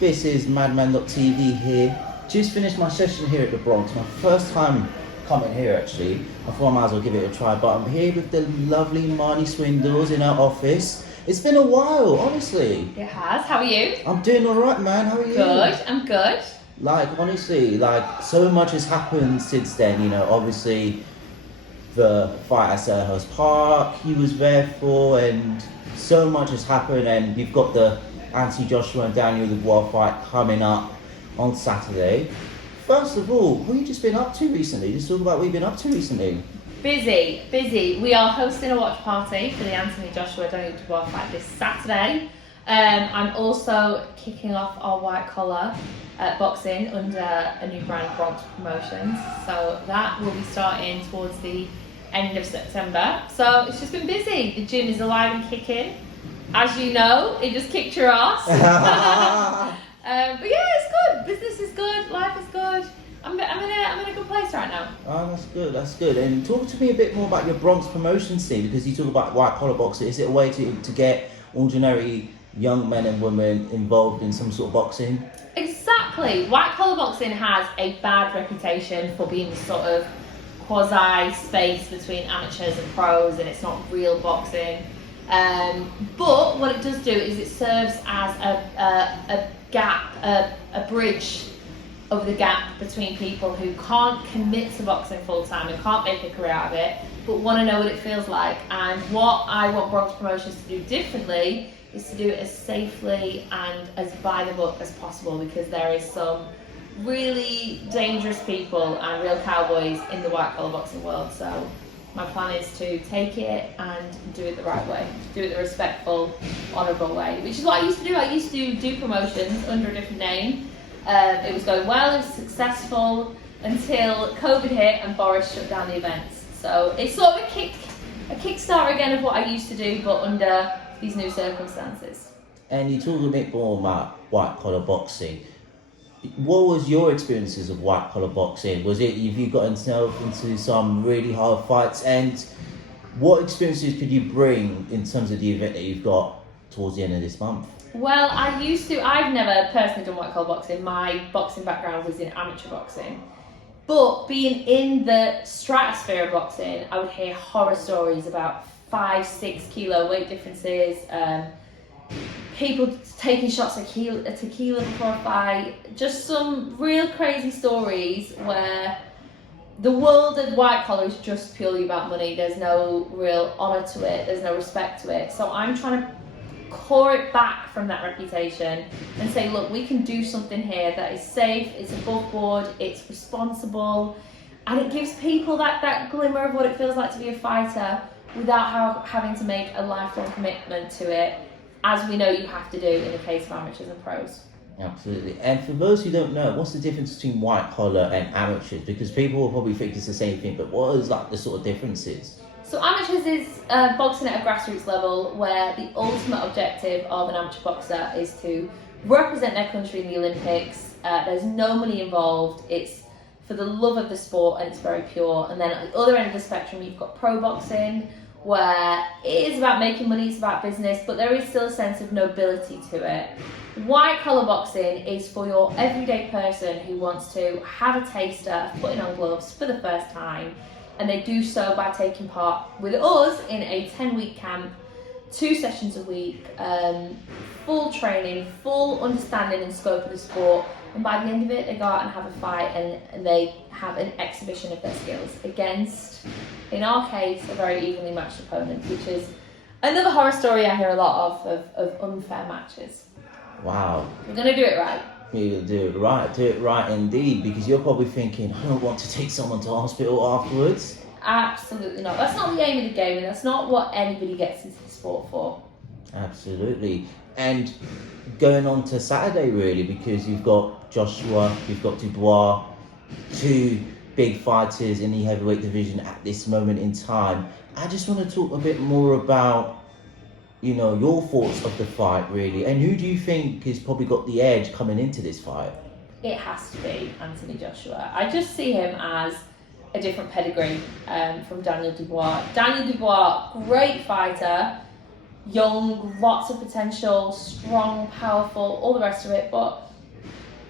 This is Madman.TV here. Just finished my session here at the Bronx. My first time coming here actually. I thought I might as well give it a try. But I'm here with the lovely Marnie Swindells in our office. It's been a while, honestly. It has. How are you? I'm doing alright, man. How are you? Good. I'm good. Like, honestly, like, so much has happened since then, you know. Obviously, the fight at Selhurst Park he was there for, and so much has happened, and you've got the Anthony Joshua and Daniel Dubois fight coming up on Saturday. First of all, what have you just been up to recently? Just talk about what you've been up to recently. Busy. We are hosting a watch party for the Anthony Joshua Daniel Dubois fight this Saturday. I'm also kicking off our white collar boxing under a new brand, Bronx Promotions. So that will be starting towards the end of September. So it's just been busy. The gym is alive and kicking. As you know, it just kicked your ass. But yeah, it's good. Business is good. Life is good. I'm in a good place right now. Oh, that's good. And talk to me a bit more about your Bronx promotion scene, because you talk about white collar boxing. Is it a way to get ordinary young men and women involved in some sort of boxing? Exactly. White collar boxing has a bad reputation for being sort of quasi space between amateurs and pros, and it's not real boxing. But what it does do is it serves as a gap, a bridge over the gap between people who can't commit to boxing full time and can't make a career out of it, but want to know what it feels like. And what I want Bronx Promotions to do differently is to do it as safely and as by the book as possible, because there is some really dangerous people and real cowboys in the white collar boxing world. So my plan is to take it and do it the right way, do it the respectful, honourable way, which is what I used to do. I used to do promotions under a different name. It was going well, it was successful until COVID hit and Boris shut down the events. So it's sort of a kickstart again of what I used to do, but under these new circumstances. And you talk a bit more about white collar boxing. What was your experiences of white collar boxing? Was it, have you got yourself into some really hard fights? And what experiences could you bring in terms of the event that you've got towards the end of this month? Well, I've never personally done white collar boxing. My boxing background was in amateur boxing. But being in the stratosphere of boxing, I would hear horror stories about 5-6 kilo weight differences, people taking shots of tequila before a fight, just some real crazy stories where the world of white collar is just purely about money. There's no real honour to it, there's no respect to it. So I'm trying to core it back from that reputation and say, look, we can do something here that is safe, it's above board, it's responsible, and it gives people that glimmer of what it feels like to be a fighter without having to make a lifelong commitment to it, as we know you have to do in the case of amateurs and pros. Absolutely. And for those who don't know, what's the difference between white collar and amateurs? Because people will probably think it's the same thing, but what is like the sort of differences? So amateurs is boxing at a grassroots level, where the ultimate objective of an amateur boxer is to represent their country in the Olympics. There's no money involved, it's for the love of the sport, and it's very pure. And then at the other end of the spectrum, you've got pro boxing, where it is about making money, it's about business, but there is still a sense of nobility to it. White collar boxing is for your everyday person who wants to have a taster of putting on gloves for the first time, and they do so by taking part with us in a 10-week camp, 2 sessions a week, full training, full understanding and scope of the sport, and by the end of it they go out and have a fight, and they have an exhibition of their skills against, in our case, a very evenly matched opponent, which is another horror story I hear a lot of unfair matches. Wow. We're going to do it right. You do it right indeed, because you're probably thinking, I don't want to take someone to hospital afterwards. Absolutely not. That's not the aim of the game, and that's not what anybody gets into the sport for. Absolutely. And going on to Saturday, really, because you've got Joshua, you've got Dubois, 2 big fighters in the heavyweight division at this moment in time. I just want to talk a bit more about, you know, your thoughts of the fight, really, and who do you think has probably got the edge coming into this fight? It has to be Anthony Joshua. I just see him as a different pedigree from Daniel Dubois. Daniel Dubois, great fighter, young, lots of potential, strong, powerful, all the rest of it, but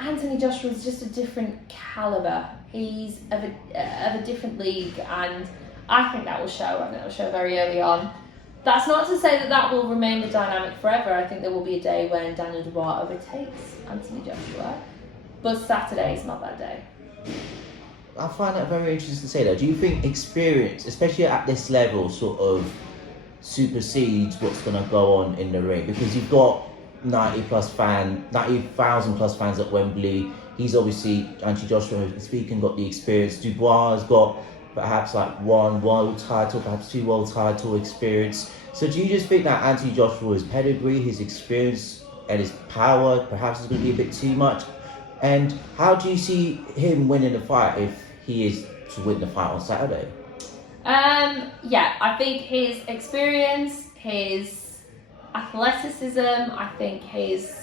Anthony Joshua is just a different caliber. He's of a different league, and I think that will show. I think that will show very early on. That's not to say that will remain the dynamic forever. I think there will be a day when Daniel Dubois overtakes Anthony Joshua, but Saturday is not that day. I find that very interesting to say that. Do you think experience, especially at this level, sort of supersedes what's going to go on in the ring? Because you've got 90,000 plus fans at Wembley. He's obviously, Anthony Joshua speaking, got the experience. Dubois has got perhaps like one world title, perhaps 2 world title experience. So do you just think that Anthony Joshua's pedigree, his experience and his power perhaps is going to be a bit too much? And how do you see him winning the fight if he is to win the fight on Saturday? Yeah, I think his experience, his athleticism, I think his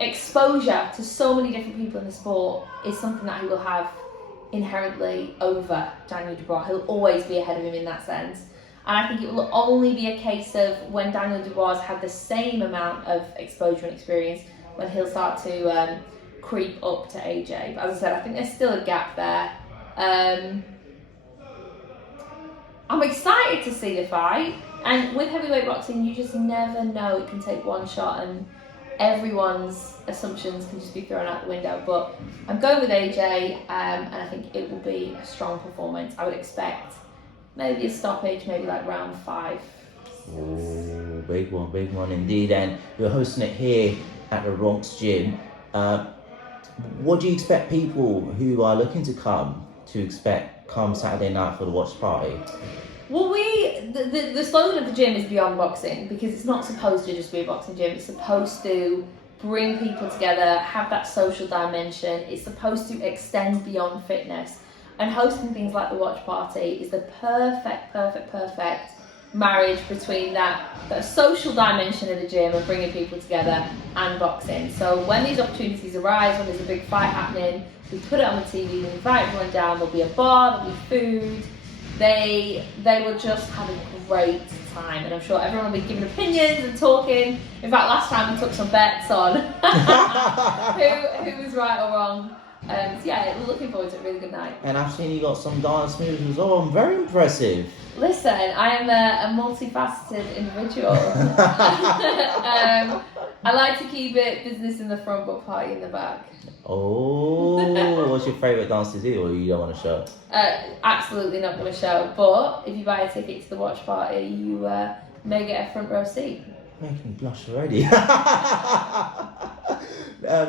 exposure to so many different people in the sport is something that he will have inherently over Daniel Dubois. He'll always be ahead of him in that sense. And I think it will only be a case of when Daniel Dubois had the same amount of exposure and experience when he'll start to creep up to AJ. But as I said, I think there's still a gap there. I'm excited to see the fight, and with heavyweight boxing you just never know. It can take one shot and everyone's assumptions can just be thrown out the window, but I'm going with AJ, and I think it will be a strong performance. I would expect maybe a stoppage, maybe like round 5. Oh, big one indeed. And we're hosting it here at the Bronx gym. What do you expect people who are looking to come Saturday night for the watch party? Well, the slogan of the gym is Beyond Boxing, because it's not supposed to just be a boxing gym. It's supposed to bring people together, have that social dimension. It's supposed to extend beyond fitness. And hosting things like the watch party is the perfect marriage between that social dimension of the gym and bringing people together and boxing. So when these opportunities arise, when there's a big fight happening, we put it on the TV, we invite everyone down, there'll be a bar, there'll be food. They will just have a great time, and I'm sure everyone will be giving opinions and talking. In fact, last time we took some bets on who was right or wrong. So yeah, we're looking forward to a really good night. And I've seen you got some dance moves as well. Very impressive. Listen, I am a multifaceted individual. I like to keep it business in the front but party in the back. Oh, what's your favourite dance to do, or you don't want to show? Absolutely not going to show, but if you buy a ticket to the watch party, you may get a front row seat. Making me blush already.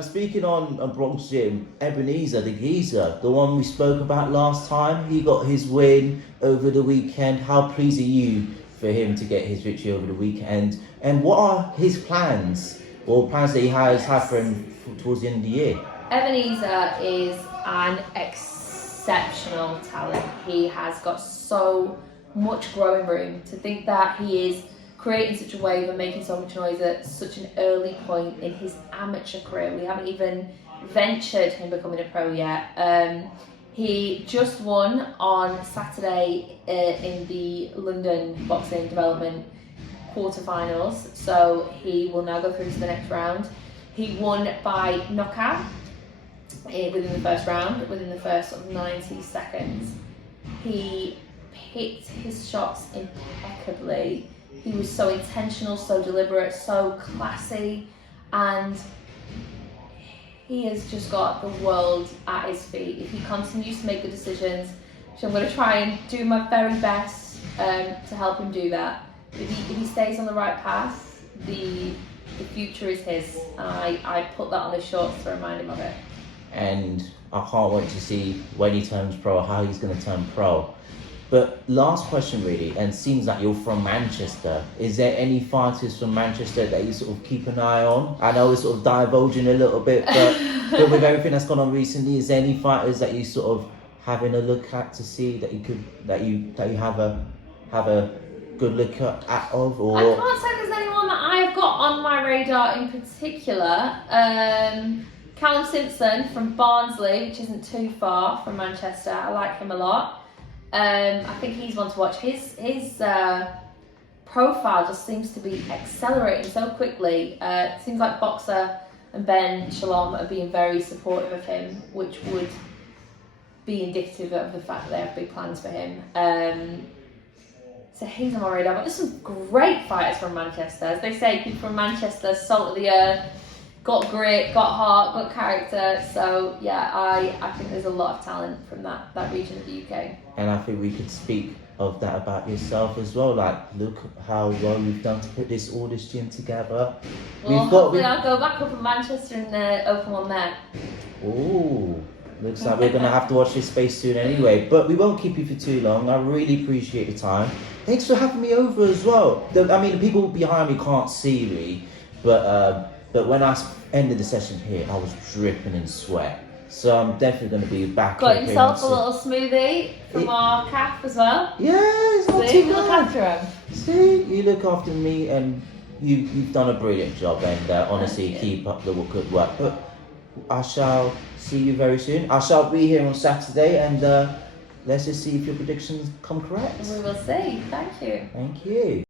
Speaking on Bronx Gym, Ebenezer, the geezer, the one we spoke about last time, he got his win over the weekend. How pleased are you for him to get his victory over the weekend? And what are his plans, or plans that he has had for him towards the end of the year? Ebenezer is an exceptional talent. He has got so much growing room. To think that he is creating such a wave and making so much noise at such an early point in his amateur career. We haven't even ventured him becoming a pro yet. He just won on Saturday in the London Boxing Development quarterfinals, so he will now go through to the next round. He won by knockout within the first round, within the first 90 seconds. He picked his shots impeccably. He was so intentional, so deliberate, so classy, and he has just got the world at his feet. If he continues to make good decisions, which I'm going to try and do my very best to help him do that. If he stays on the right path, the future is his. I put that on his shorts to remind him of it. And I can't wait to see when he turns pro, how he's going to turn pro. But last question really, and it seems like you're from Manchester. Is there any fighters from Manchester that you sort of keep an eye on? I know we're sort of divulging a little bit, but with everything that's gone on recently, is there any fighters that you sort of having a look at to see that you have a good look at of? Or I can't say there's anyone that I've got on my radar in particular. Callum Simpson from Barnsley, which isn't too far from Manchester. I like him a lot. I think he's one to watch. His profile just seems to be accelerating so quickly. It seems like Boxer and Ben Shalom are being very supportive of him, which would be indicative of the fact that they have big plans for him. So he's on my radar. But there's some great fighters from Manchester. As they say, people from Manchester, salt of the earth, got grit, got heart, got character. So yeah, I think there's a lot of talent from that region of the UK. And I think we could speak of that about yourself as well. Like, look how well you've done to put all this gym together. Well, hopefully I'll go back up in Manchester and open one there. Oh, looks like we're gonna have to watch this space soon anyway. But we won't keep you for too long. I really appreciate the time. Thanks for having me over as well. The people behind me can't see me, but when I ended the session here, I was dripping in sweat. So I'm definitely going to be back. Got yourself a little smoothie from our calf as well. Yeah, it's not See, too you look bad. after him. See, you look after me, and you've done a brilliant job. And honestly, Thank keep up the good work. But I shall see you very soon. I shall be here on Saturday, and let's just see if your predictions come correct. We will see. Thank you. Thank you.